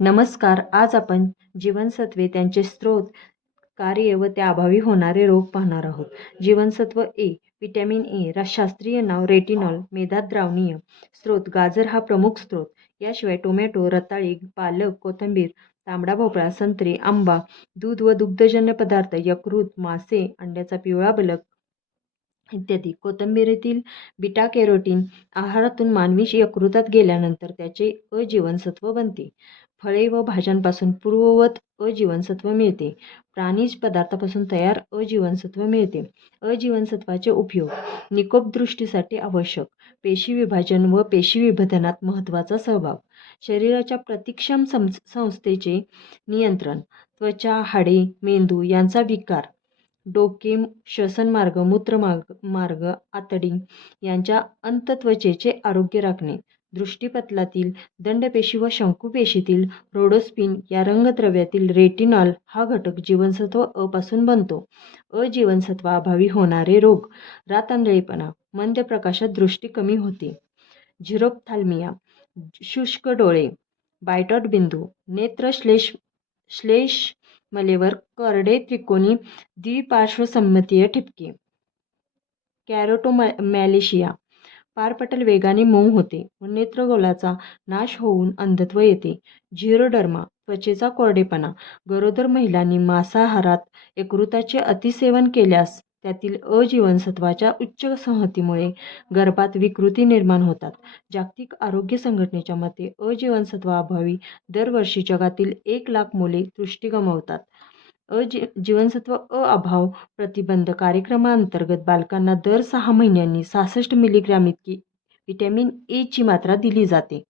नमस्कार. आज आपण जीवनसत्वे, त्यांचे स्रोत, कार्य व त्याअभावी होणारे रोग पाहणार आहोत. जीवनसत्व ए, व्हिटॅमिन ए, शास्त्रीय नाव रेटिनॉल, मेदात द्रावणीय. स्रोत: गाजर हा प्रमुख स्रोत. याशिवाय टोमॅटो, रताळी, पालक, कोथिंबीर, तांबडा भोपळा, संत्री, आंबा, दूध व दुग्धजन्य पदार्थ, यकृत, मासे, अंड्याचा पिवळा बलक इत्यादी. कोथिंबीरीतील बीटा कॅरोटीन आहारातून मानवी यकृतात गेल्यानंतर त्याचे अजीवनसत्व बनते. फळे व भाज्यांपासून पूर्ववत अजीवनसत्व मिळते. प्राणीज पदार्थापासून तयार अजीवनसत्व मिळते. अजीवनसत्वाचे उपयोग: निकोपदृष्टीसाठी आवश्यक, पेशी विभाजन व पेशी विभेदनात महत्त्वाचा सहभाग, शरीराच्या प्रतिक्षम संस्थेचे नियंत्रण, त्वचा, हाडे, मेंदू यांचा विकार, डोके, श्वसनमार्ग, मूत्रमार्ग, आतडी यांच्या अंतत्वचेचे आरोग्य राखणे, दृष्टीपटलातील दंडपेशी व शंकुपेशीतील रोडोस्पिन या रंगद्रव्यातील रेटिनॉल हा घटक जीवनसत्व अ पासून बनतो. अजीवनसत्वाअभावी होणारे रोग: रातआंधळेपणा, मंद प्रकाशात दृष्टी कमी होते, झिरोप्थाल्मिया, शुष्क डोळे, बायटॉट बिंदू, नेत्र श्लेष्मलेवर करडे त्रिकोणी द्विपार्श्वसंमितीय ठिपके, कॅरोटोमॅलेशिया, पारपटल वेगाने मऊ होते व नेत्रगोलाचा नाश होऊन अंधत्व येते, झिरोडर्मा, त्वचेचा कोरडेपणा, गरोदर महिलांनी मांसाहारात यकृताचे अतिसेवन केल्यास त्यातील अजीवनसत्वाच्या उच्च संहतीमुळे गर्भात विकृती निर्माण होतात. जागतिक आरोग्य संघटनेच्या मते अजीवनसत्वाअभावी दरवर्षी जगातील 1,00,000 मुले दृष्टी गमावतात. जीवनसत्व अ अभाव प्रतिबंध कार्यक्रमाअंतर्गत बालकांना दर 6 महिन्यांनी 66 मिलीग्रॅम इतकी व्हिटॅमिन ए ची मात्रा दिली जाते.